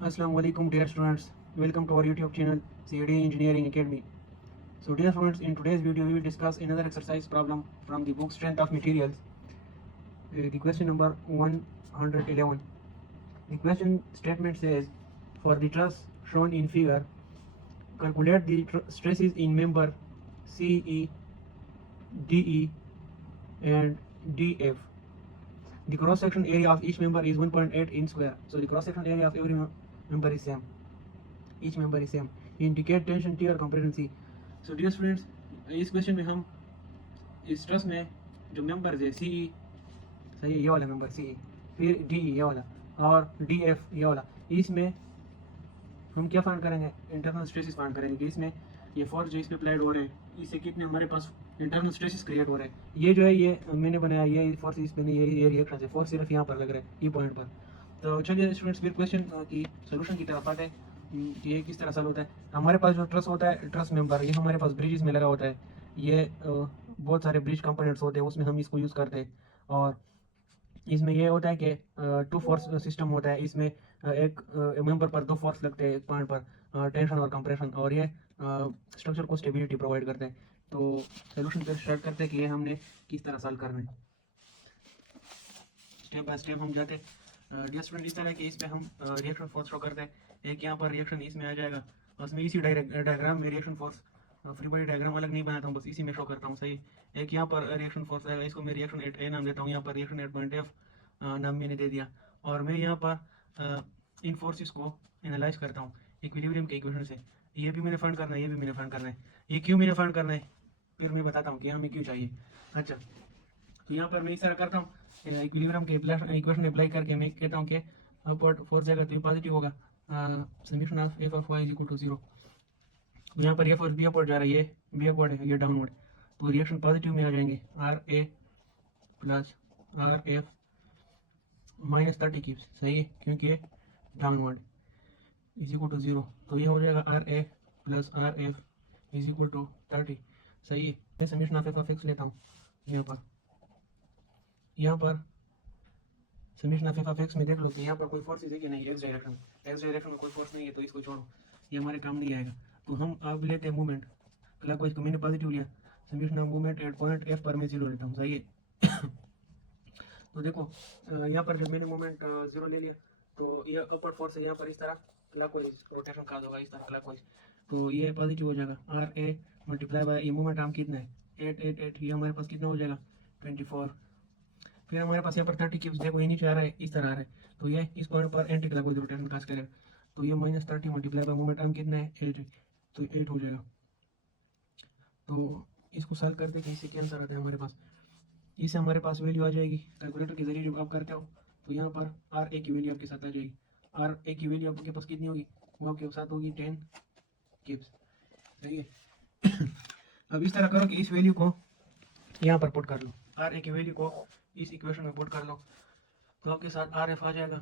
Assalamu alaikum dear students, welcome to our YouTube channel CAD Engineering Academy. So dear students, in today's video we will discuss another exercise problem from the book Strength of Materials. The question number 111. The question statement says, for the truss shown in figure, calculate the stresses in member CE, DE and DF. The cross section area of each member is 1.8 inch square. So the cross section area of every member is same. Each member is same. Indicate tension T और compression C. So dear students, इस question में हम इस truss में जो members है CE, सही है, ये वाला मेंबर CE, फिर DE ये वाला और DF ये वाला, इसमें हम क्या फाइंड करेंगे? इंटरनल स्ट्रेसेस फाइंड करेंगे कि इसमें ये फोर्स जो इस पे अप्लाइड हो रहे हैं इससे कितने हमारे पास इंटरनल स्ट्रेसेस क्रिएट हो रहे हैं। ये जो है ये मैंने बनाया, ये फोर्स इस पे नहीं, ये रिएक्शन है, फोर्स सिर्फ यहाँ पर लग रहा है, ये पॉइंट पर। तो चलिए स्टूडेंट्स फिर क्वेश्चन की सोल्यूशन की तरफ आते हैं कि ये किस तरह सॉल्व होता है। हमारे पास जो ट्रस होता है, ट्रस मेंबर, ये हमारे पास ब्रिजेस में लगा होता है। ये बहुत सारे ब्रिज कंपोनेंट्स होते हैं, उसमें हम इसको यूज़ करते हैं। और इसमें ये होता है कि टू फोर्स सिस्टम होता है। इसमें एक मेंबर पर दो फोर्स लगते हैं एक पॉइंट पर, टेंशन और कंप्रेशन, और ये स्ट्रक्चर को स्टेबिलिटी प्रोवाइड करते हैं। तो सोल्यूशन पे स्टार्ट करते हैं कि ये हमने किस तरह सॉल्व करना है। स्टेप बाय स्टेप हम जाते हैं। डियर स्टूडेंट, इस तरह कि इस पे हम रिएक्शन फोर्स शो करते हैं। एक यहाँ पर रिएक्शन इसमें आ जाएगा, उसमें इसी डायग्राम में reaction force, free body diagram अलग नहीं बनाता हूँ, बस इसी में शो करता हूँ, सही। एक यहाँ पर रिएक्शन फोर्स आएगा, इसको मैं रिएक्शन एट ए नाम देता हूँ, यहाँ पर रिएक्शन एट पॉइंट एफ नाम मैंने दे दिया। और मैं यहाँ पर इन फोर्सेस को एनालाइज करता हूँ इक्विलिब्रियम के इक्वेशन से। ये भी मैंने फाइंड करना है, ये भी मैंने फाइंड करना है। ये क्यों मैंने फाइंड करना है फिर मैं बताता हूँ कि हमें क्यों चाहिए। अच्छा, तो यहाँ पर मैं इस तरह करता हूँ, इक्विलिब्रियम के इक्वेशन अप्लाई करके मैं कहता हूँ कि अपवर्ड फोर्स जाएगा तो ये पॉजिटिव होगा, summation of F of Y is equal to 0। यहाँ पर ये फोर्स बी अपवर्ड जा रहा है, ये बी अपवर्ड है, ये डाउनवर्ड, तो रिएक्शन पॉजिटिव में आ जाएंगे। R A plus R F minus 30 की, सही है, क्योंकि ये डाउनवर्ड इज इक्वल टू 0। तो ये हो जाएगा R A plus R F is equal to 30, सही है। मैं summation of F of X लेता हूँ, यहाँ पर summation of F of X में देख लो कि यहाँ पर कोई फोर्स है कि नहीं, एक्स डायरेक्शन में कोई फोर्स नहीं है, तो इसको छोड़ो, ये हमारे काम नहीं आएगा। तो हम अब लेते हैं मूवमेंट क्लॉकवाइज को, मैंने पॉजिटिव लिया, summation of movement at point F पर मैं 0 लेता हूँ, सही है। तो देखो यहाँ पर जब मैंने मूवमेंट 0 ले लिया तो ये अपवर्ड फोर्स है, यहाँ पर इस तरह क्लॉकवाइज रोटेशन का होगा, इस तरह क्लॉकवाइज, तो ये पॉजिटिव हो जाएगा। आर ए मल्टीप्लाई बाय ये मूवमेंट आर्म कितना है 8 ये हमारे पास कितना हो जाएगा 24। फिर हमारे पास यहाँ पर 30 क्यूब्स, देखो ये नीचे आ रहा है, इस तरह आ रहा है, तो ये इस पॉइंट पर एंटी क्लॉकवाइज रोटेशन काज करेगा, तो ये -30 मल्टीप्लाई बाय मोमेंट आर्म कितना है 8, तो 8 हो जाएगा। तो इसको सॉल्व करते हैं, इससे क्या आंसर आता है हमारे पास, इससे हमारे पास वैल्यू आ जाएगी कैलकुलेटर के जरिए जब आप करते हो, तो यहाँ पर आर ए की वैल्यू आपके साथ आ जाएगी। आर ए की वैल्यू आपके पास कितनी होगी, वो आपके साथ होगी 10 क्यूब्स, सही है। अब इस तरह करो कि इस वैल्यू को यहाँ पर पुट कर लो, आर ए की वैल्यू को इस इक्वेशन में पुट कर लो, तो आपके साथ आर एफ आ जाएगा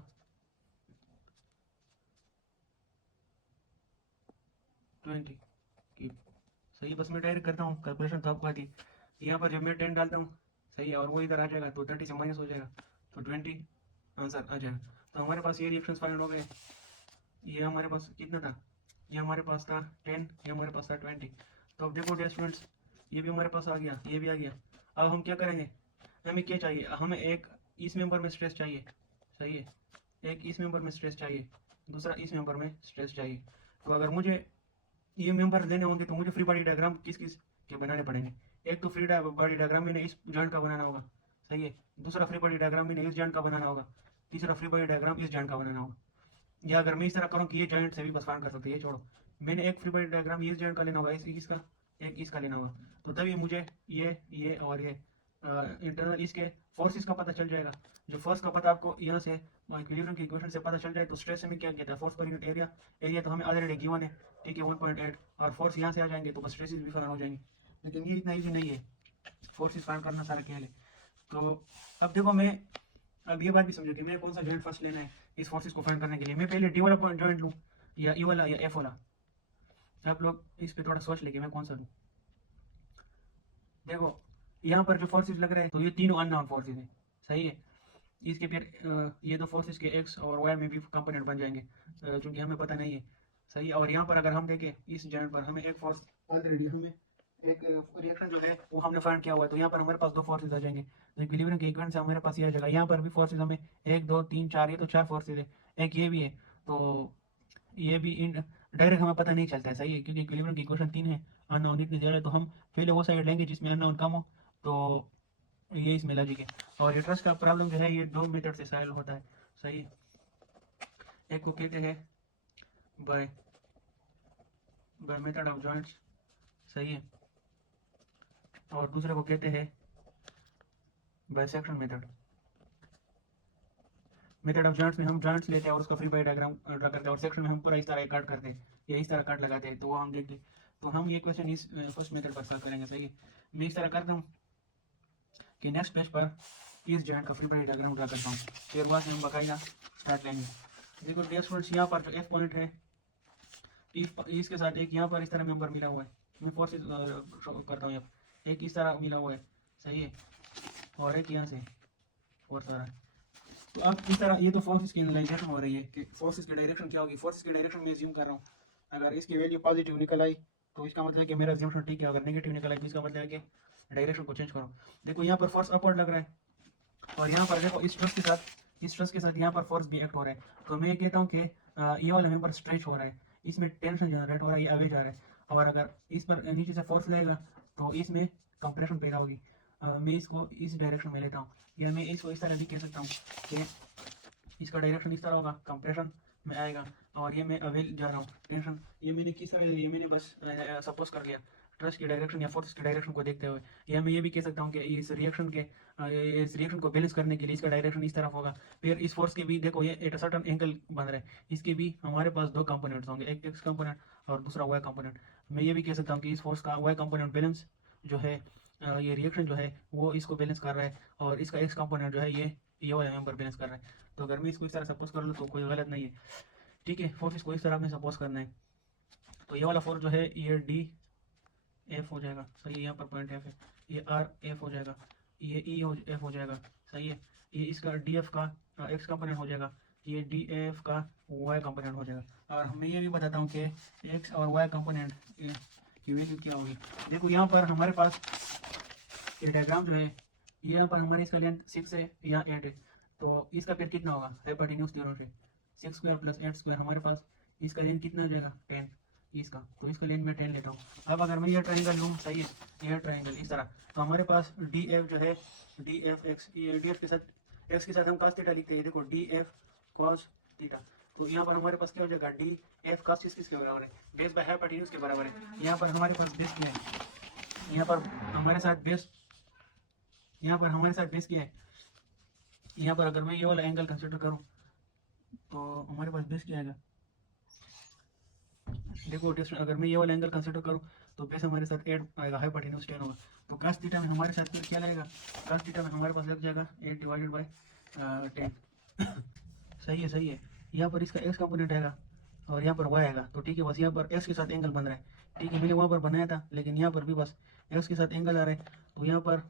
20 की, सही। बस मैं डायरेक्ट करता हूँ कैलकुलेशन, तो आपको आती है। यहाँ पर जब मैं 10 डालता हूँ, सही है, और वो इधर आ जाएगा तो 30 से माइनस हो जाएगा, तो 20 आंसर आ जाएगा। तो हमारे पास ये रिएक्शंस फाइनल हो गए। ये हमारे पास कितना था, ये हमारे पास था 10, ये हमारे पास था 20। तो अब देखो डियर स्टूडेंट्स, ये भी हमारे पास आ गया, ये भी आ गया। अब हम क्या करेंगे, हमें क्या चाहिए, हमें एक इस मेंबर में स्ट्रेस चाहिए, सही है, एक इस मेंबर में स्ट्रेस चाहिए, दूसरा इस मेंबर में स्ट्रेस चाहिए। तो अगर मुझे ये मेंबर लेने होंगे तो मुझे फ्री बॉडी डायग्राम किस किस के बनाने पड़ेंगे। एक तो फ्री बॉडी डायग्राम मैंने इस जॉइंट का बनाना होगा, सही है, दूसरा फ्री बॉडी डायग्राम मैंने इस जॉइंट का बनाना होगा, तीसरा फ्री बॉडी डायग्राम इस जॉइंट का बनाना होगा। या अगर मैं इस तरह करूँ कि ये जॉइंट से भी बस फाइंड कर सकते हैं, ये छोड़ो, मैंने एक फ्री बॉडी डायग्राम इस जॉइंट का लेना होगा, इसका एक इसका लेना होगा, तो तभी मुझे ये और ये इंटरनल इसके फोर्सेस का पता चल जाएगा। जो फोर्स का पता आपको यहाँ से इक्विलिब्रियम की इक्वेशन से पता चल जाए, तो स्ट्रेस हमें क्या कहता है, force per unit area, area तो हमें ऑलरेडी गिवन है, ठीक है 1.8, और फोर्स यहाँ से आ जाएंगे तो बस स्ट्रेसेस भी फाइंड हो जाएंगे। लेकिन ये इतना ईजी नहीं है, फोर्सेस फाइंड करना सारा खेल है। तो अब देखो, मैं अब ये बात भी समझो कि मैं कौन सा जॉइंट फर्स्ट लेना है इस फोर्सेस को फाइंड करने के लिए। मैं पहले डी वाला पॉइंट जॉइंट लूँ या ई वाला या एफ वाला, आप लोग इस पर थोड़ा सोच लेंगे मैं कौन सा लूँ। देखो यहाँ पर जो फोर्सेस लग रहे हैं, तो ये तीनों अननोन फोर्सेस हैं, सही है। इसके फिर ये दो फोर्सेस के एक्स और वाई में भी कंपोनेंट बन जाएंगे, क्योंकि हमें पता नहीं है। सही। और यहाँ पर अगर हम देखें इस जॉइंट पर हमें एक फोर्स ऑलरेडी हमें एक रिएक्शन जो है वो हमने फाइंड किया हुआ है, तो यहाँ पर हमारे पास दो फोर्सेज आ जाएंगे। तो इक्विलिब्रियम के इक्वेशन से हमारे पास ये आ जाएगा। यहाँ पर भी फोर्सेज हमें एक दो तीन चार, ये तो चार फोर्सेज है, एक ये भी है, तो ये भी इन डायरेक्ट हमें पता नहीं चलता है। सही है, क्योंकि इक्विलिब्रियम की इक्वेशन तीन है, अननोन इतने ज़्यादा, तो हम पहले वो साइड लेंगे जिसमें अननोन कम हो, तो ये इसमें लॉजिक है। और ये ट्रस्ट का प्रॉब्लम जो है ये दो मेथड से सॉल्व होता है। सही है, एक को कहते हैं by by method of joints, सही है, और दूसरे को कहते हैं bisection method. Method of joints में हम जॉइंट्स लेते हैं और उसका फ्री बाई डायग्राम ड्रा करते हैं, और सेक्शन में हम पूरा इस तरह काट करते हैं या इस तरह काट लगाते हैं, तो वो हम देख लें। तो हम ये क्वेश्चन इस फर्स्ट मेथड पर सॉल्व करेंगे। सही है, मैं इस तरह करता हूँ कि नेक्स्ट पेज पर इस जॉइंट का फ्री बाई डायग्राम ड्रा करता हूँ, फिर वहाँ से हम बाकायदा स्टार्ट लेंगे। देखो डियर स्टूडेंट्स, यहाँ पर जो एफ पॉइंट है इसके साथ एक यहाँ पर इस तरह मेंबर मिला हुआ है, मैं फोर्सेज करता हूँ, यहाँ एक इस तरह मिला हुआ है, सही है, और एक यहाँ से फोर्स आ रहा है। तो अब इस तरह ये तो फोर्सेस की एनालाइजेशन हो रही है कि फोर्सेस की डायरेक्शन क्या होगी। फोर्सेस की डायरेक्शन में ज्यूम कर रहा हूँ, अगर इसकी वैल्यू पॉजिटिव निकल आई तो इसका मतलब है कि मेरा ज्यूमशन ठीक है, अगर नेगेटिव निकल आई तो इसका मतलब है कि डायरेक्शन को चेंज करो। देखो यहाँ पर फोर्स अपवर्ड लग रहा है, और यहाँ पर देखो इस स्ट्रेस के साथ यहाँ पर फोर्स भी एक्ट हो रहा है। तो मैं ये कहता हूँ कि ये वाला मेंबर स्ट्रेच हो रहा है, इसमें टेंशन जनरेट हो रहा है, ये आगे जा रहा है, और अगर इस पर नीचे से फोर्स लगेगा तो इसमें कंप्रेशन पैदा होगी। मैं इसको इस डायरेक्शन में लेता हूँ, या मैं इसको इस तरह भी कह सकता हूँ कि इसका डायरेक्शन इस तरह होगा, कंप्रेशन में आएगा, और ये मैं अवेल जा रहा हूँ टेंशन। ये मैंने किस तरह, ये मैंने बस सपोज कर लिया ट्रस्ट की डायरेक्शन या फोर्स की डायरेक्शन को देखते हुए। या मैं ये भी कह सकता हूँ कि इस रिएक्शन को बैलेंस करने के लिए इसका डायरेक्शन इस तरफ होगा। फिर इस फोर्स के भी देखो ये एट सर्टन एंगल बन रहा है, इसके भी हमारे पास दो कंपोनेंट्स होंगे, एक एक्स कंपोनेंट और दूसरा वाई कंपोनेंट। मैं ये भी कह सकता हूँ कि इस फोर्स का वाई कंपोनेंट बैलेंस जो है, ये रिएक्शन जो है वो इसको बैलेंस कर रहा है, और इसका एक्स कंपोनेंट जो है ये वाला मेंबर बैलेंस कर रहा है। तो अगर मैं इसको इस तरह सपोज कर लूँ तो कोई गलत नहीं है, ठीक है। फोर्स इसको इस तरह में सपोज करना है, तो ये वाला फोर्स जो है ये डी एफ हो जाएगा, सही है, यहाँ पर पॉइंट एफ है, ये आर एफ हो जाएगा, ये ई एफ हो जाएगा, सही है, ये इसका डी एफ का एक्स कंपोनेंट हो जाएगा, ये डी एफ का वाई कंपोनेंट हो जाएगा। और मैं ये भी बताता हूँ कि एक्स और वाई कंपोनेंट की वैल्यू क्या होगी। देखो यहाँ पर हमारे पास ये डायग्राम जो है, ये यहाँ पर हमारे इसका लेंथ 6 है, यहाँ 8 है, तो इसका फिर कितना होगा हाइपोटेन्यूज थ्योरम से 6 स्क्वायर प्लस 8 स्क्वायर, हमारे पास इसका लेंथ कितना हो जाएगा 10 इसका, तो इसका लेंथ मैं 10 लेता हूँ। अब अगर मैं ये ट्राइंगल लूँ, सही है, ये ट्राइंगल इस तरह, तो हमारे पास डी एफ जो है, डी एफ एक्स, ये डी एफ के साथ एक्स के साथ हम cos थीटा लिखते हैं, देखो डी एफ cos थीटा। तो यहाँ पर हमारे पास क्या हो जाएगा, डी एफ cos किसके बराबर है, बेस बाय हाइपोटेन्यूज के बराबर है। यहाँ पर हमारे पास बेस क्या है, यहाँ पर हमारे साथ बेस, यहाँ पर हमारे साथ बेस क्या है, यहाँ पर अगर मैं ये वाला एंगल कंसिडर करूँ तो हमारे पास बेस क्या आएगा। देखो टेस्ट, अगर मैं ये वाला एंगल कंसिडर करूँ तो बेस हमारे साथ 8 आएगा, हाइपोटेन्यूज 10 होगा, तो cos थीटा में हमारे साथ फिर क्या लगेगा, cos थीटा में हमारे पास लग जाएगा 8 डिवाइडेड बाय 10। सही है, सही है। यहाँ पर इसका एक्स कंपोनेंट आएगा और यहाँ पर वाई आएगा, तो ठीक है, बस यहाँ पर एक्स के साथ एंगल बन रहा है, ठीक है, मैंने वहाँ पर बनाया था, लेकिन यहाँ पर भी बस एक्स के साथ एंगल आ रहा है, तो यहाँ पर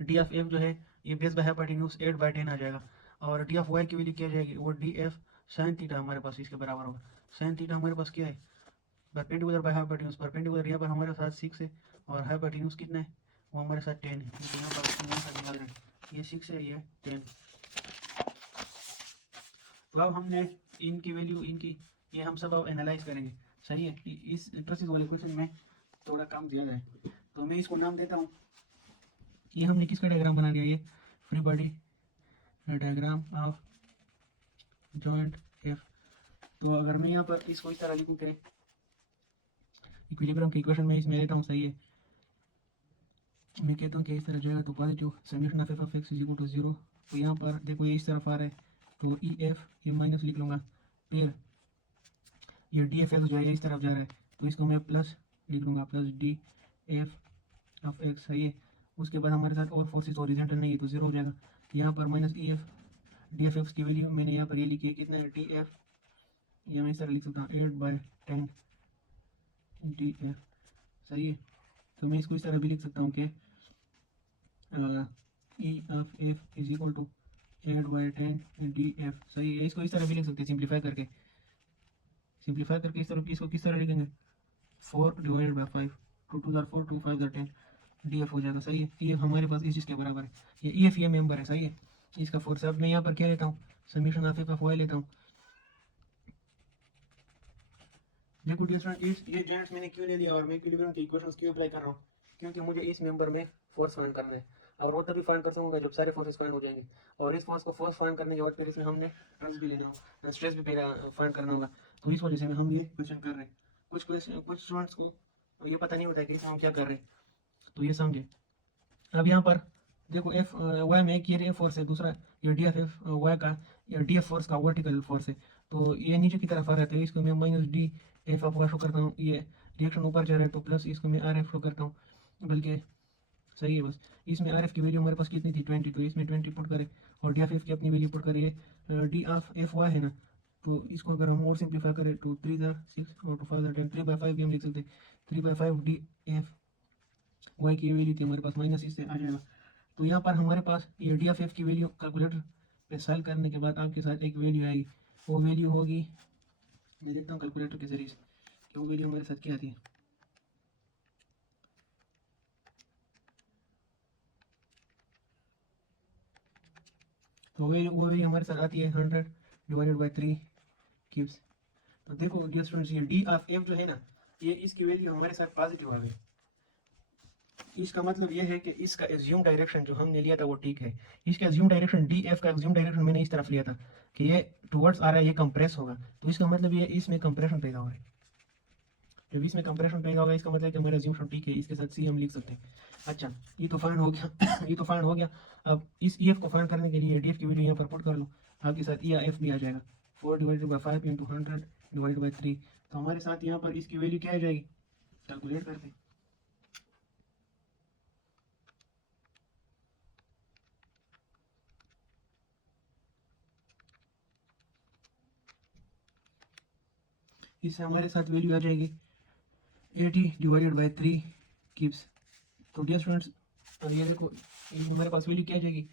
डी एफ एफ जो है ये बेस बाय हाइपोटेन्यूज 8/10 आ जाएगा, और डी एफ वाई की वैल्यू क्या जाएगी, वो डी एफ साइन थीटा हमारे पास इसके बराबर होगा। साइन थीटा हमारे पास क्या है, परपेंडिकुलर बाय हाइपोटेन्यूज, परपेंडिकुलर यहाँ पर हमारे साथ 6 है, और हाइपोटेन्यूज कितना है, वो हमारे साथ 10 है, तो यहाँ पर निकाल रहे हैं, ये 6 है, ये 10। तो अब हमने इनकी वैल्यू, इनकी ये हम सब अब एनालाइज करेंगे, सही है। इस इंटरेस्टिंग वाले क्वेश्चन में थोड़ा काम दिया जाए, तो मैं इसको नाम देता हूँ, ये हमने किसका डायग्राम बना लिया, ये free body diagram of joint F. तो अगर मैं यहाँ पर इसको इस तरह लिखूँ कि इक्विलिब्रियम की इक्वेशन में इसमें लेता हूँ, सही है, मैं कहता हूँ कि इस तरह जाएगा, तो positive summation of F of X is equal to 0। तो यहाँ पर देखो ये इस तरफ आ रहा है, तो ई एफ ये माइनस लिख लूँगा, फिर ये डी एफ एक्स जो है इस तरफ जा रहा है, तो इसको मैं प्लस लिख लूँगा, plus D F of x, सही है। उसके बाद हमारे साथ और फोर्सेस ओरिजेंटल नहीं है, तो 0 हो जाएगा। यहाँ पर minus E F D F x की वैल्यू मैंने यहाँ पर ये लिखी है, कितना है, डी एफ, ये मैं इस तरह लिख सकता हूँ 8/10 डी एफ, सही है। तो मैं इसको इस तरह भी लिख सकता हूँ कि E of F is equal to 8/10 D F, सही है। इसको इस तरह भी लिख सकते हैं सिंप्लीफाई करके, इस तरह इसको किस तरह लिखेंगे 4/5, 2 2 4 2 5 10 डी एफ हो जाएगा, सही है। ये हमारे पास इस चीज़ के बराबर है, ये ई एफ ये मेंबर है, सही है। इसका फोर्स अब मैं यहाँ पर क्या लेता हूँ, summation of F of Y लेता हूँ। देखो डियर स्टूडेंट, ये जेंट्स मैंने क्यों ले लिया और मैं इक्विलिब्रियम के इक्वेशंस क्यों अप्लाई कर रहा हूँ, क्योंकि मुझे इस मेंबर में फोर्स फाइंड करना है। और वो तभी फाइंड कर सकूंगा जब सारे फोर्सेस फाइंड हो जाएंगे। और इस फोर्स को फोर्स फाइंड करने के बाद फिर इसमें हमने स्ट्रेस भी लेना होगा, स्ट्रेस भी पहले फाइंड करना होगा। तो इस वजह से हम ये क्वेश्चन कर रहे हैं। कुछ स्टूडेंट्स को ये पता नहीं होता है कि इसमें हम क्या कर रहे हैं, तो ये समझे। अब यहाँ पर देखो एफ वाई में एक ये फोर्स है, दूसरा ये डी एफ एफ वाई का, या डी एफ फोर्स का वर्टिकल फोर्स है। तो ये नीचे की तरफ आ रहा है, तो इसको मैं minus D F of Y show करता हूँ। ये रिएक्शन ऊपर जा रहा है तो प्लस इसको मैं आर एफ शो करता हूँ, बल्कि सही है। बस इसमें आर एफ की वैल्यू हमारे पास कितनी थी 20, तो इसमें 20 पुट करें और डी एफ एफ की अपनी वैल्यू पुट करिए। डी ऑफ एफ वाई है ना, तो इसको अगर हम और सिंप्लीफाई करें तो 3 6 और 2 5 10, 3/5 भी हम लिख सकते हैं। 3/5 डी एफ वाई की वैल्यू थी हमारे पास, माइनस इससे आ जाएगा। तो यहाँ पर हमारे पास ये डी एफ एफ की वैल्यू कैलकुलेटर पे सॉल्व करने के बाद आपके साथ एक वैल्यू आएगी, वो वैल्यू होगी, मैं देखता हूँ कैलकुलेटर के जरिए कि वो वैल्यू हमारे साथ क्या आती है। तो वो वैल्यू हमारे साथ आती है 100/3 क्यूब्स। तो देखो डियर स्टूडेंट्स, ये डी ऑफ एफ जो है ना, ये इसकी वैल्यू हमारे साथ पॉजिटिव आ गई। इसका मतलब ये है कि इसका एज्यूम डायरेक्शन जो हमने लिया था वो ठीक है। इसका एज्यूम डायरेक्शन डी एफ का एज्यूम डायरेक्शन मैंने इस तरफ लिया था कि ये टुवर्ड्स आ रहा है, ये कंप्रेस होगा, तो इसका मतलब ये इसमें कंप्रेशन पैदा हो रहा है। जब इसमें कंप्रेशन पैदा होगा इसका मतलब कि हमारा एज्यूम ठीक है, इसके साथ सी हम लिख सकते हैं। अच्छा, ये तो फाइंड हो गया ये तो फाइंड हो गया। अब इस ई एफ को फाइंड करने के लिए डी एफ की वैल्यू यहाँ पर पुट कर लो, आपके साथ ई एफ भी आ जाएगा 4/5 × 100/3। तो हमारे साथ यहाँ पर इसकी वैल्यू क्या आ जाएगी, कैलकुलेट करते हैं। इससे हमारे साथ वैल्यू आ जाएगी 80/3 क्यूब्स। तो डियर स्टूडेंट्स, अब ये देखो हमारे पास वैल्यू क्या आ जाएगी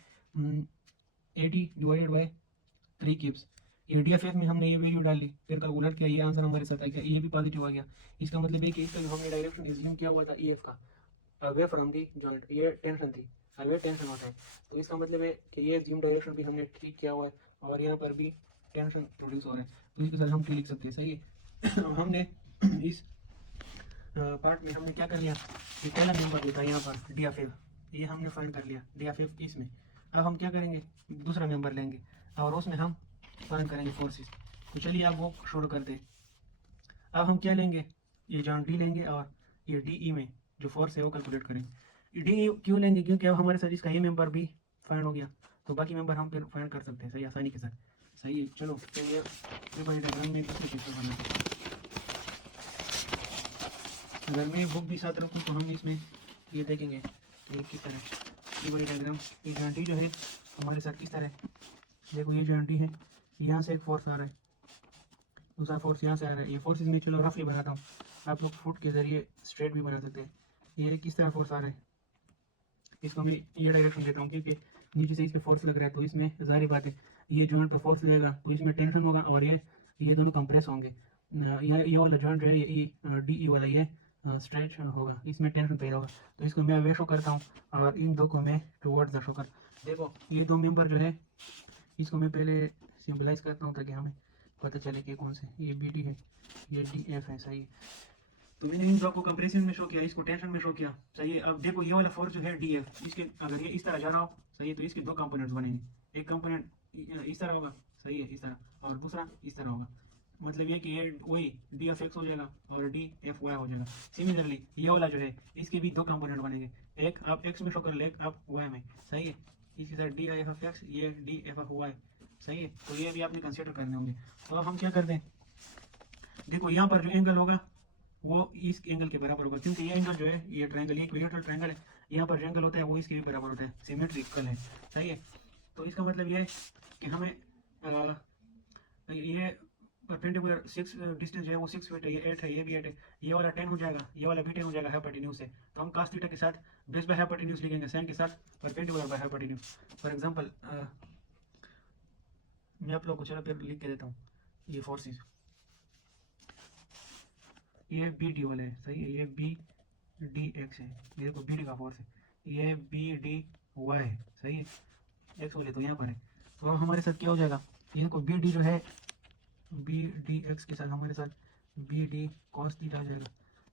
80/3 क्यूब्स। ये डी एफ एफ में हमने ये वैल्यू डाली, फिर कैलकुलेट किया, ये आंसर हमारे साथ आ गया, ये भी पॉजिटिव आ गया। इसका मतलब है कि इसका जो हमने डायरेक्शन एज्यूम किया हुआ था ई एफ का, अवे फ्रॉम दी जॉइंट, ये टेंशन थी, अवे टेंशन होता है, तो इसका मतलब है कि ये एज्यूम डायरेक्शन भी हमने ठीक किया हुआ है और यहाँ पर भी टेंशन प्रोड्यूस हो रहा है, तो इसके साथ हम ठीक लिख सकते हैं, सही है। हमने इस पार्ट में हमने क्या कर लिया, ये पहला मेंबर जो था यहाँ पर डी एफ एफ, ये हमने फाइंड कर लिया डी एफ एफ इसमें। अब हम क्या करेंगे, दूसरा मेंबर लेंगे और उसमें हम फाइंड करेंगे फोर्सेस। तो चलिए आप वो शुरू करते हैं। अब हम क्या लेंगे, ये जॉइंट डी लेंगे और ये डी ई में जो फोर्स है वो कैलकुलेट करेंगे। डी क्यों लेंगे, क्योंकि अब हमारे साथ इसका ये मेंबर भी फाइंड हो गया, तो बाकी मेंबर हम फिर फाइंड कर सकते हैं सही आसानी के साथ, सही है। चलो चलिए डायग्राम में दूसरे चीज़ को बनाते हैं। अगर मैं बुक भी साथ रखूँ तो हम इसमें ये देखेंगे कि किस तरह ये वाली डायग्राम, ये जॉइंट जो है हमारे साथ किस तरह, देखो ये जॉइंट है, यहाँ से एक फोर्स आ रहा है, दूसरा फोर्स यहाँ से आ रहा है। ये फोर्स इसमें चलो रफली बनाता हूँ, आप लोग फुट के जरिए स्ट्रेट भी बना सकते हैं। ये किस तरह फोर्स आ रहा है, इसको मैं ये डायरेक्शन देता हूँ क्योंकि नीचे से इस पर फोर्स लग रहा है, तो इसमें जाहिर बात है ये जॉइंट पर फोर्स लगेगा तो इसमें टेंशन होगा और ये दोनों कंप्रेस होंगे। ये वाला जॉइंट है ये डी ई वाला, ये स्ट्रेच होगा, इसमें टेंशन पैदा होगा, तो इसको मैं वे शो करता हूँ और इन दो को मैं टुवर्ड्स द शो कर। देखो ये दो मेंबर जो है इसको मैं पहले सिंबलाइज करता हूँ ताकि हमें पता चले कि कौन से, ये बी डी है, ये डी एफ है, सही है। तो मैंने इन दो को कंप्रेशन में शो किया, इसको टेंशन में शो किया, सही है। अब देखो ये वाला फोर्स जो है डी एफ, इसके अगर ये इस तरह जा रहा हो, सही है, तो इसके दो कंपोनेंट्स बनेंगे, एक कंपोनेंट इस तरह होगा, सही है, इस तरह, और दूसरा इस तरह होगा। मतलब ये कि ये वही डी एफ एक्स हो जाएगा और डी एफ वाई हो जाएगा। सिमिलरली ये वाला जो है इसके भी दो कंपोनेंट बनेंगे, एक आप एक्स में शो कर ले, एक आप वाई में, सही है। इसी तरह D I F of x, ये डी एफ ऑफ वाई, सही है। तो ये भी आपने कंसिडर करने होंगे। तो अब हम क्या करते हैं, देखो यहाँ पर जो एंगल होगा वो इस एंगल के बराबर होगा, क्योंकि ये एंगल जो है ये ट्रायंगल, ये इक्विलेटरल ट्रायंगल है, यहाँ पर जो एंगल होता है वो इसके भी बराबर होता है, सिमेट्रिकल है, सही है। तो इसका मतलब ये है कि हमें ये परपेंडिकुलर 6 डिस्टेंस जो है वो 6 फीट है, ये 8 है, ये भी 8 है, ये वाला 10 हो जाएगा, ये वाला भी 10 हो जाएगा हाइपोटेन्यूज से। तो हम cos थीटा के साथ बेस बाय हाइपोटेन्यूज लिखेंगे, साइन के साथ perpendicular by hypotenuse. For example मैं आप लोग को चलो फिर लिख के देता हूँ ये फोर्सेस। ये बी डी वाला है, सही है, ये बी डी एक्स है, ये देखो बी डी का फोर्स है, ये बी डी वाई है, सही है, एक्स वाले तो यहाँ पर है। तो अब हमारे साथ क्या हो जाएगा, ये देखो बी डी जो है बी डी एक्स के साथ हमारे साथ बी डी कॉस थीटा आ जाएगा,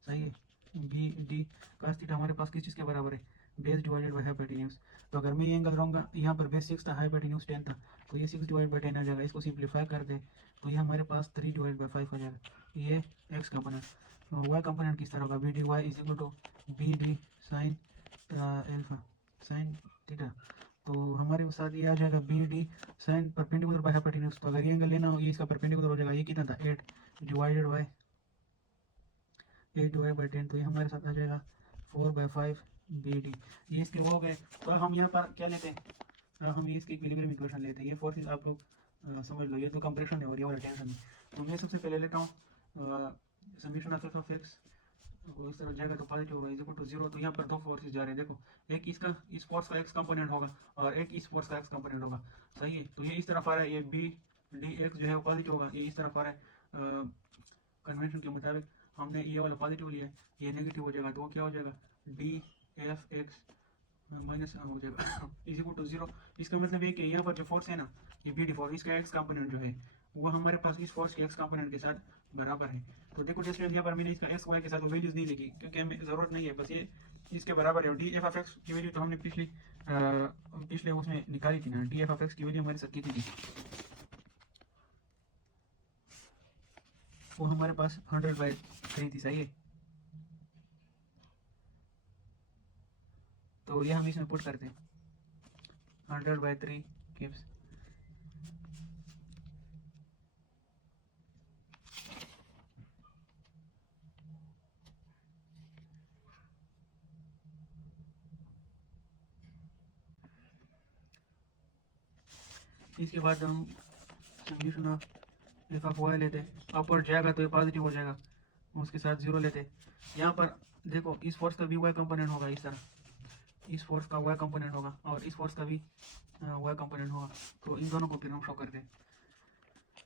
सही है। बी डी कॉस थीटा हमारे पास किस चीज़ के बराबर है, बेस डिवाइडेड बाई हाइपोटेन्यूज। तो अगर मैं ये एंगल रहूँगा, यहाँ पर बेस 6 था, हाइपोटेन्यूज 10 था, तो ये 6 डिवाइड बाई 10 आ जाएगा। इसको सिंप्लीफाई कर दे तो ये हमारे पास 3 डिवाइड बाई 5 हो जाएगा। ये एक्स कंपोनेंट, वाई कंपोनेंट किस तरह होगा, B D Y is equal to B D sine alpha sine theta. तो हमारे साथ ये आ जाएगा B D sine perpendicular by hypotenuse. तो अगर ये एंगल लेना हो, ये इसका परपेंडिकुलर हो जाएगा, ये कितना था 8 डिवाइडेड बाय 10, तो ये हमारे साथ आ जाएगा 4/5 बी डी। ये इसके वो हो गए। तो हम यहाँ पर क्या लेते हैं, हम ये इसकी इक्विलिब्रियम इक्वेशन लेते हैं। ये फोर्सेस आप लोग समझ लो, ये तो कंप्रेशन है और ये वाला टेंशन है। तो मैं सबसे पहले लेता हूँ समीशन ऑफ एक्स, इस तरह जाएगा तो पॉजिटिव होगा इज इक्वल टू 0। तो यहाँ पर दो फोर्सेस जा रहे हैं, देखो एक इसका इस फोर्स का एक्स कंपोनेंट होगा और एक इस फोर्स का एक्स कंपोनेंट होगा, सही है। तो ये इस तरफ आ रहा है, ये बी डी एक्स जो है वो पॉजिटिव होगा, ये इस तरफ आ रहा है। कन्वेंशन के मुताबिक हमने ये वाला पॉजिटिव लिया है, ये नेगेटिव हो जाएगा, तो वो क्या हो जाएगा डी एफ एक्स माइनस हो जाएगा इज इक्वल टू 0। इसका मतलब ये कि यहाँ पर जो फोर्स है ना, ये बी डी फोर्स, इसका एक्स कंपोनेंट जो है वो हमारे पास इस फोर्स के एक्स कंपोनेंट के साथ बराबर है। तो देखो जैसे यहाँ पर मैंने इसका एक्स वाई के साथ वैल्यूज नहीं लिखी क्योंकि हमें ज़रूरत नहीं है, बस ये इसके बराबर है। डी एफ ऑफ एक्स की वैल्यू तो हमने पिछले उसमें निकाली थी ना, डी एफ ऑफ एक्स की वैल्यू हमारे साथ कितनी थी, वो हमारे पास 100/3 थी, सही है। तो ये हम इसमें पुट करते हैं 100/3 गिव्स इसके बाद हम summation of F of Y लेते, अपवर्ड जाएगा तो ये पॉजिटिव हो जाएगा, उसके साथ 0 लेते। यहाँ पर देखो इस फोर्स का भी वाई कंपोनेंट होगा, इस तरह इस फोर्स का वाई कंपोनेंट होगा और इस फोर्स का भी वाई कंपोनेंट होगा। तो इन दोनों को फिर हम शो करते हैं,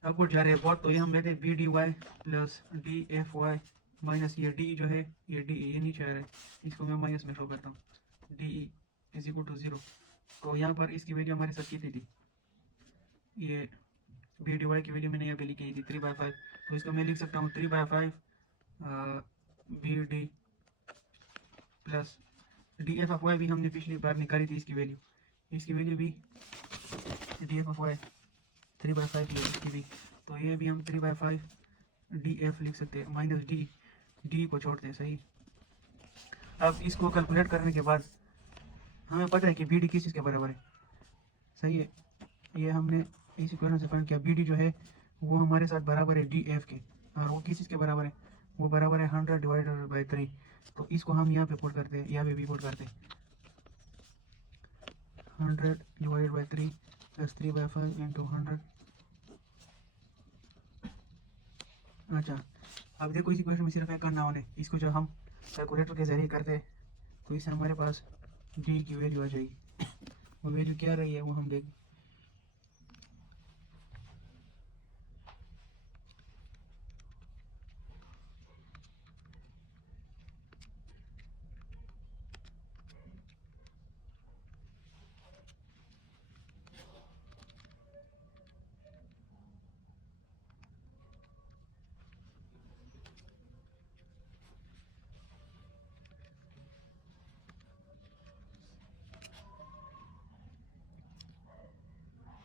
अपवर्ड जा रहे हैं बहुत। तो ये हम लेते हैं B D Y plus D F Y minus ये डी जो है ये डी ये नीचे आ रहा है, इसको मैं माइनस में शो करता हूँ, D E is equal to 0। तो यहाँ पर इसकी वैल्यू हमारे साथ कितनी थी, ये बी डी वाई की वैल्यू मैंने यहाँ पे लिखी थी 3/5। तो इसको मैं लिख सकता हूँ 3/5 B D plus D F of Y भी हमने पिछली बार निकाली थी, इसकी वैल्यू भी डी एफ ऑफ वाई 3/5 है इसकी भी। तो ये भी हम 3/5 डी एफ लिख सकते हैं माइनस डी को छोड़ते हैं, सही। अब इसको कैलकुलेट करने के बाद हमें पता है कि बी डी किस चीज़ के बराबर है, सही है। ये हमने इस इक्वेशन से फाइंड किया, बी डी जो है वो हमारे साथ बराबर है डी एफ के, और वो किस चीज़ के बराबर है, वो बराबर है 100/3। तो इसको हम यहाँ पे पुट करते हैं, यहाँ पे भी पुट करते हैं 100/3 प्लस 3/5 इंटू 100। अच्छा अब देखो इस इक्वेशन में सिर्फ एक करना होने, इसको जब हम कैलकुलेटर के जरिए करते हैं तो इससे हमारे पास डी की वैल्यू आ जाएगी। वो वैल्यू क्या रही है वो हम देख,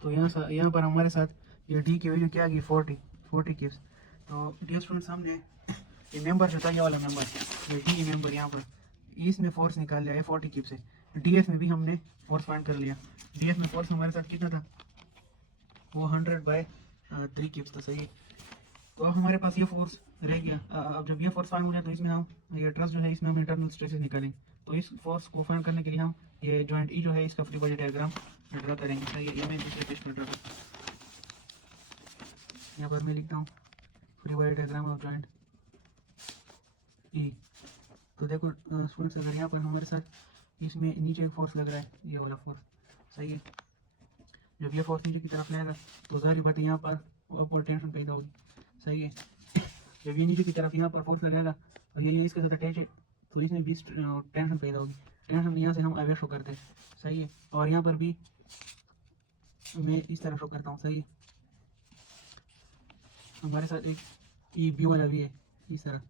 तो यहाँ पर हमारे साथ ये डी की वैल्यू क्या आ गई 40 किप्स। तो डियर स्टूडेंट्स हमने ये मेंबर जो था, ये वाला मेंबर, ये डी मेंबर यहाँ पर इसमें फोर्स निकाल लिया है 40 किप्स से। डी एफ में भी हमने फोर्स फाइंड कर लिया, डी एफ में फोर्स हमारे साथ कितना था, वो 100/3 किप्स था, सही है। तो अब हमारे पास ये फोर्स रह गया। अब जब ये फोर्स फाइंड हो जाए तो इसमें हम ये ट्रस जो है इसमें हम इंटरनल स्ट्रेसेस निकालेंगे। तो इस फोर्स को फाइंड करने के लिए हम ये जॉइंट ई जो है इसका फ्री बॉडी डायग्राम ड्रा करेंगे, सही है। ये मैं दूसरे पेज पर ड्रा करता हूँ, यहाँ पर मैं लिखता हूँ free body diagram of joint E. तो देखो स्टूडेंट्स अगर यहाँ पर हमारे साथ इसमें नीचे एक फोर्स लग रहा है, ये वाला फोर्स, सही है। जब ये फोर्स नीचे की तरफ लेगा तो जाहिर बात है यहाँ पर अपवर्ड टेंशन पैदा होगी, सही है। जब ये नीचे की तरफ यहाँ पर फोर्स लगेगा और ये इसके साथ अटैच है तो इसमें भी टेंशन पैदा होगी। टेंशन यहाँ से हम अवे शो करते हैं, सही है। और यहाँ पर भी मैं इस तरह शो करता हूँ, सही है। हमारे साथ एक ये बी वाला भी है इस तरह,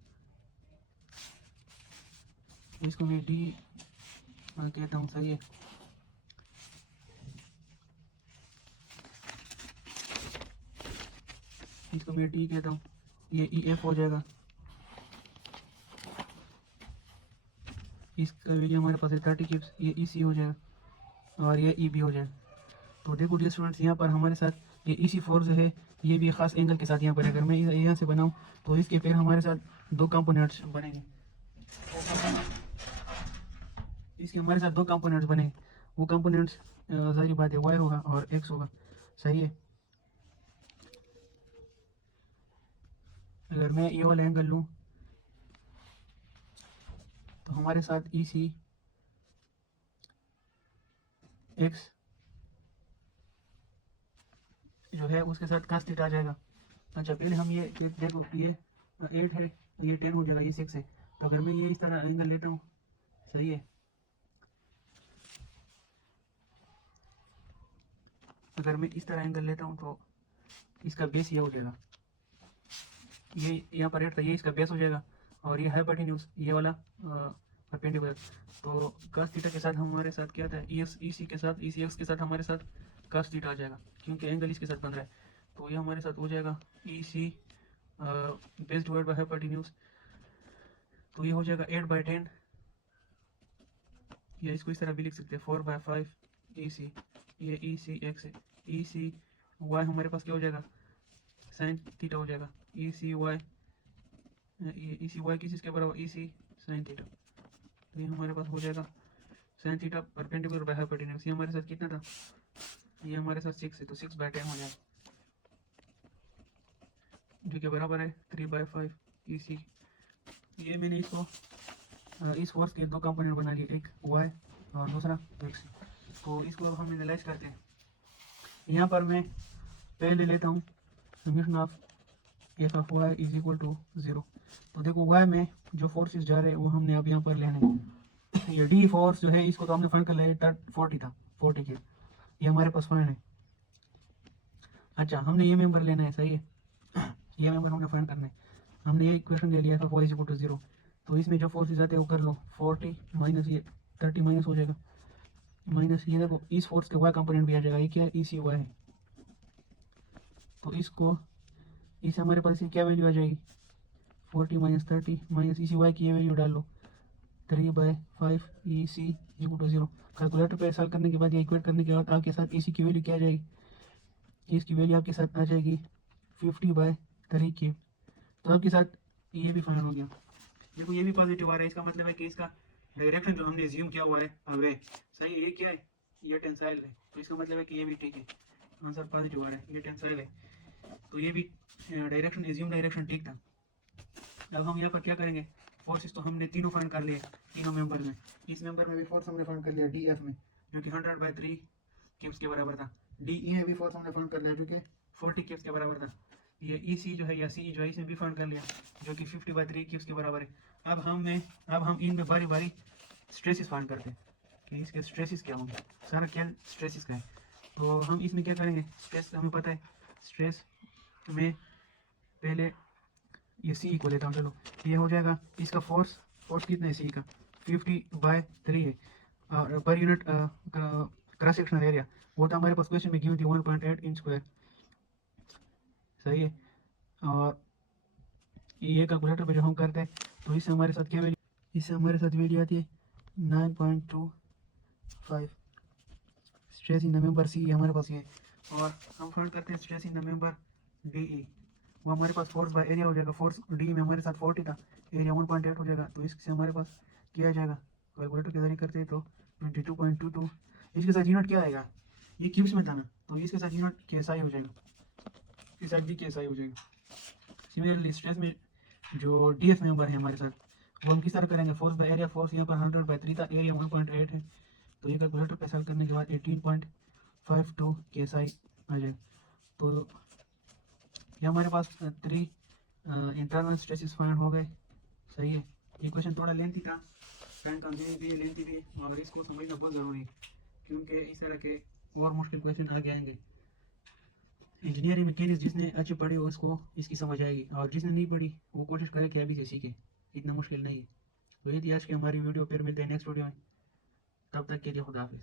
इसको मैं डी कहता हूँ, सही है। इसको मैं डी कहता हूँ, ये ई एफ हो जाएगा। इसका वैल्यू हमारे पास है 30 किप्स, ये ई सी हो जाएगा और ये ई बी हो जाएगा। तो देखो डियर स्टूडेंट्स, यहाँ पर हमारे साथ ये ई सी फोर्स है, ये भी खास एंगल के साथ यहाँ पर। अगर मैं यहाँ से बनाऊँ तो इसके फिर हमारे साथ दो कंपोनेंट्स बनेंगे, इसके हमारे साथ दो कंपोनेंट्स बनेंगे। वो कंपोनेंट्स सारी बात है वाई होगा और एक्स होगा, सही है। अगर मैं ये वाला एंगल लूँ तो हमारे साथ ई सी एक्स जो है उसके साथ कास थीटा आ जाएगा। अच्छा पहले हम ये देखो, ये 8 है, ये 10 हो जाएगा, ये 6 है। तो अगर मैं ये इस तरह एंगल लेता हूँ, सही है। अगर मैं इस तरह एंगल लेता हूँ तो इसका बेस ये हो जाएगा, ये यहाँ पर 8 था, ये इसका बेस हो जाएगा और ये हाइपोटेन्यूज ये वाला परपेंडिकुलर। तो cos थीटा के साथ हमारे साथ क्या था, ई सी के साथ, ई सी एक्स के साथ हमारे साथ cos थीटा आ जाएगा क्योंकि एंगल इसके साथ बन रहा है। तो ये हमारे साथ हो जाएगा ई सी बेस डिवाइड बाय हाइपोटेन्यूज। तो ये हो जाएगा 8/10, या इसको इस तरह भी लिख सकते हैं 4/5 ई सी। ये ई सी एक्स है, ई सी वाई हमारे पास क्या हो जाएगा, साइन थीटा हो जाएगा। ई सी वाई, ई सी वाई किस के बराबर, ई सी साइन थीटा। तो ये हमारे पास हो जाएगा sine theta perpendicular by hypotenuse. ये हमारे साथ कितना था, ये हमारे साथ 6 है, तो 6/10 हो जाएगा जो कि बराबर है 3/5 ई सी। ये मैंने इसको इस फोर्स के दो कंपोनेंट बना लिए, एक वाई और दूसरा एक्स। तो इसको अब हम एनालाइज करते हैं। यहाँ पर मैं पहले लेता हूँ summation of F of Y is equal to 0। तो देखो वाई में जो फोर्सेस जा रहे हैं वो हमने अब यहाँ पर लेने हैं। ये डी फोर्स जो है इसको तो हमने फाइंड कर लिया, 40 था, 40 के ये हमारे पास फाइंड है। अच्छा हमने ये मेंबर लेना है, सही है। ये मेंबर हमने फाइंड करना है। हमने ये इक्वेशन ले लिया था वाई इज इक्वल टू 0। तो इसमें जो फोर्सेस आते हैं वो कर लो, 40 माइनस ये 30 माइनस हो जाएगा, माइनस ये देखो इस फोर्स के वाई कंपोनेंट भी आ जाएगा, ये क्या है, ई सी वाई है। तो इसको इसे हमारे पास क्या वैल्यू आ जाएगी, 40 माइनस 30 माइनस ई सी वाई की ये वैल्यू डाल लो, 3/5 ई सी इक्वल टू 0। कैलकुलेटर पे सॉल्व करने के बाद या इक्वेट करने के बाद आपके साथ ई सी की वैल्यू क्या आ जाएगी, इसकी वैल्यू आपके साथ आ जाएगी 50/3 क्यूब। तो आपके साथ ये भी फाइनल हो गया। देखो ये भी पॉजिटिव आ रहा है, इसका मतलब है कि इसका डायरेक्शन जो हमने एज्यूम किया हुआ है अवे, सही है। ये क्या है, ये टेंसाइल है, तो इसका मतलब है कि ये भी ठीक है, आंसर पॉजिटिव आ रहा है, ये टेंसाइल है। तो ये भी डायरेक्शन एज्यूम डायरेक्शन ठीक था। अब हम यहाँ पर क्या करेंगे, फोर्सेस तो हमने तीनों फाइंड कर लिए तीनों मेंबर में। इस मेंबर में भी फोर्स हमने फाइंड कर लिया डी एफ में, जो कि 100/3 क्यूब्स के बराबर था। डी ई में भी फोर्स हमने फाइंड कर लिया जो कि 40 क्यूब्स के बराबर था। ये ई सी जो है या सी जो है इसमें भी फाइंड कर लिया जो कि 50/3 क्यूब्स के बराबर है। अब हम इनमें बारी बारी स्ट्रेसेस फाइंड करते हैं कि इसके स्ट्रेसेस क्या होंगे, सारा क्या स्ट्रेसेस का है। तो हम इसमें क्या करेंगे, स्ट्रेस हमें पता है, स्ट्रेस में पहले ये सी को लेता हूँ, चलो ये हो जाएगा इसका फोर्स कितना है, सी का 50/3 है। और per unit cross sectional area वो तो हमारे पास क्वेश्चन में गिवन थी 1.8 इंच स्क्वायर, सही है। और ये कैलकुलेटर पे जो हम करते हैं तो इससे हमारे साथ क्या वैल्यू, इससे हमारे साथ वैल्यू आती है 9.25 stress in the member C हमारे पास ये। और हम फाइंड करते हैं stress in the member D E, वो हमारे पास फोर्स बाय एरिया हो जाएगा। फोर्स डी में हमारे साथ 40 था, एरिया 1.8 हो जाएगा। तो इससे हमारे पास क्या आ जाएगा, कैलकुलेटर के जरिए करते हैं तो 22.22। इसके साथ यूनिट क्या आएगा, ये क्यूब्स में था ना, तो इसके साथ यूनिट के एस आई हो जाएगा, इसके साथ भी के एस आई हो जाएगा। सिमिलरली स्ट्रेस में जो डी एफ मेंबर है हमारे साथ वो हम किस तरह करेंगे, फोर्स बाय एरिया, फोर्स यहाँ पर 100/3 था, एरिया 1.8 है। तो ये कैलकुलेटर पे सॉल्व करने के बाद 52 KSI आ जाएगा। तो ये हमारे पास 3 इंटरनल स्ट्रेसेस फाइंड हो गए। सही है। ये क्वेश्चन थोड़ा लेंथी था, फ्रेंड का भी लेंथी भी, और इसको समझना बहुत ज़रूरी है क्योंकि इस तरह के और मुश्किल क्वेश्चन आगे आएंगे। इंजीनियरिंग मैकेनिक्स जिसने अच्छी पढ़ी हो उसको इसकी समझ आएगी, और जिसने नहीं पढ़ी वो कोशिश करे कि अभी से सीखे, इतना मुश्किल नहीं है। तो ये थी आज की हमारी वीडियो, फिर मिलते हैं नेक्स्ट वीडियो में, तब तक के लिए खुदा हाफिज़।